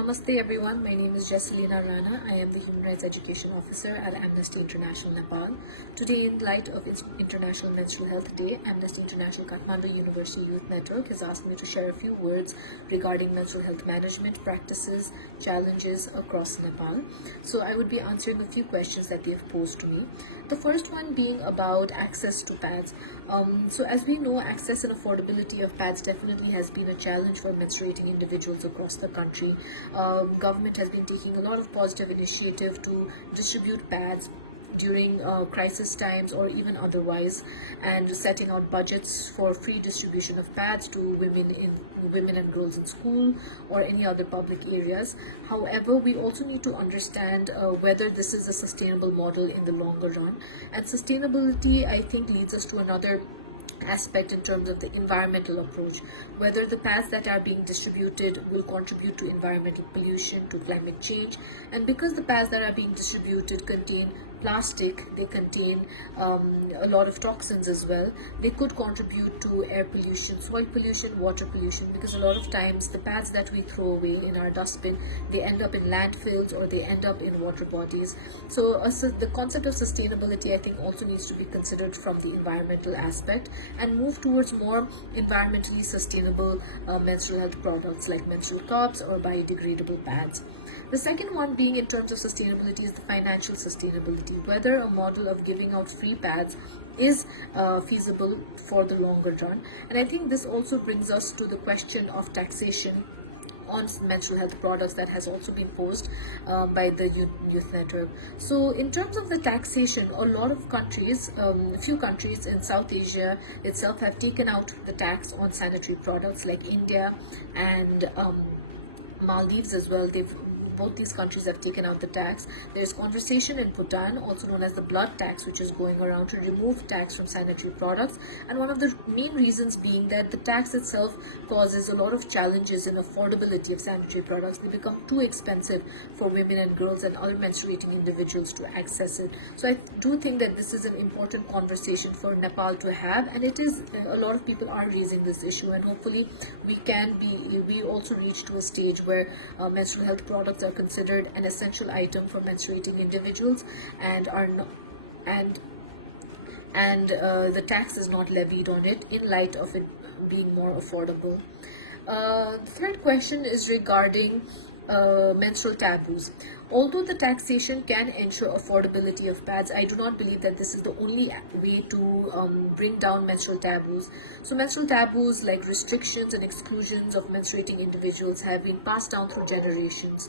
Namaste everyone, my name is Jesselina Rana. I am the Human Rights Education Officer at Amnesty International Nepal. Today, in light of its International Menstrual Health Day, Amnesty International Kathmandu University Youth Network has asked me to share a few words regarding menstrual health management practices, challenges across Nepal. So I would be answering a few questions that they have posed to me. The first one being about access to pads. So as we know, access and affordability of pads definitely has been a challenge for menstruating individuals across the country. Government has been taking a lot of positive initiative to distribute pads during crisis times or even otherwise, and setting out budgets for free distribution of pads to women and girls in school or any other public areas. However, we also need to understand whether this is a sustainable model in the longer run, and sustainability, I think, leads us to another aspect in terms of the environmental approach, whether the pads that are being distributed will contribute to environmental pollution, to climate change. And because the pads that are being distributed contain plastic, they contain a lot of toxins as well, they could contribute to air pollution, soil pollution, water pollution, because a lot of times the pads that we throw away in our dustbin, they end up in landfills or they end up in water bodies. So the concept of sustainability, I think, also needs to be considered from the environmental aspect and move towards more environmentally sustainable menstrual health products like menstrual cups or biodegradable pads. The second one being, in terms of sustainability, is the financial sustainability, whether a model of giving out free pads is feasible for the longer run. And I think this also brings us to the question of taxation on menstrual health products that has also been posed by the youth network. So in terms of the taxation, a lot of countries, a few countries in South Asia itself have taken out the tax on sanitary products, like India and Maldives as well. Both these countries have taken out the tax. There's conversation in Bhutan, also known as the blood tax, which is going around to remove tax from sanitary products. And one of the main reasons being that the tax itself causes a lot of challenges in affordability of sanitary products. They become too expensive for women and girls and other menstruating individuals to access it. So I do think that this is an important conversation for Nepal to have, and it is, a lot of people are raising this issue, and hopefully we also reach to a stage where menstrual health products are considered an essential item for menstruating individuals and are not, and the tax is not levied on it in light of it being more affordable. The third question is regarding menstrual taboos. Although the taxation can ensure affordability of pads, I do not believe that this is the only way to bring down menstrual taboos. So menstrual taboos, like restrictions and exclusions of menstruating individuals, have been passed down through generations.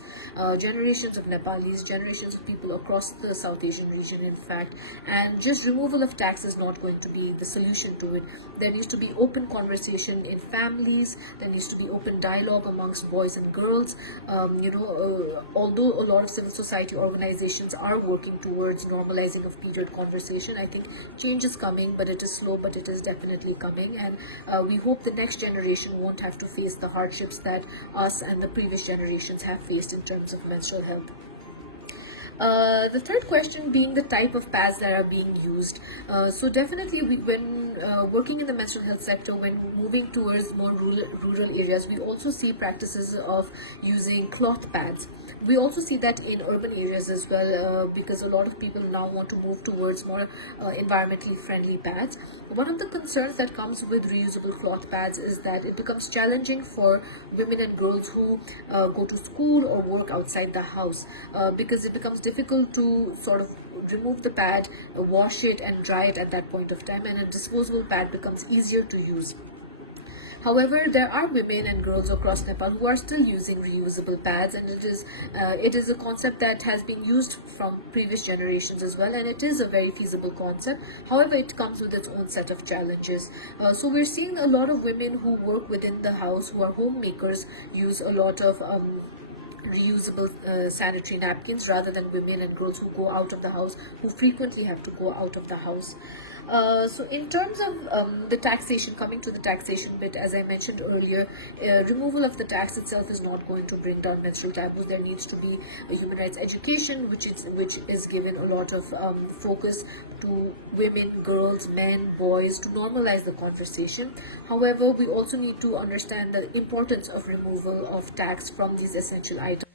Generations of Nepalis, generations of people across the South Asian region, in fact. And just removal of tax is not going to be the solution to it. There needs to be open conversation in families. There needs to be open dialogue amongst boys and girls. Although a lot of civil society organizations are working towards normalizing of period conversation, I think change is coming, but it is slow, but it is definitely coming. And we hope the next generation won't have to face the hardships that us and the previous generations have faced in terms of menstrual health. The third question being the type of pads that are being used. So definitely when working in the menstrual health sector, when moving towards more rural areas, we also see practices of using cloth pads. We also see that in urban areas as well, because a lot of people now want to move towards more environmentally friendly pads. One of the concerns that comes with reusable cloth pads is that it becomes challenging for women and girls who go to school or work outside the house, because it becomes difficult to sort of remove the pad, wash it and dry it at that point of time, and a disposable pad becomes easier to use. However, there are women and girls across Nepal who are still using reusable pads, and it is a concept that has been used from previous generations as well, and it is a very feasible concept. However, it comes with its own set of challenges. So we're seeing a lot of women who work within the house, who are homemakers, use a lot of reusable sanitary napkins rather than women and girls who go out of the house, who frequently have to go out of the house. So in terms of the taxation, coming to the taxation bit, as I mentioned earlier, removal of the tax itself is not going to bring down menstrual taboos. There needs to be a human rights education, which is given a lot of focus to women, girls, men, boys, to normalize the conversation. However, we also need to understand the importance of removal of tax from these essential items.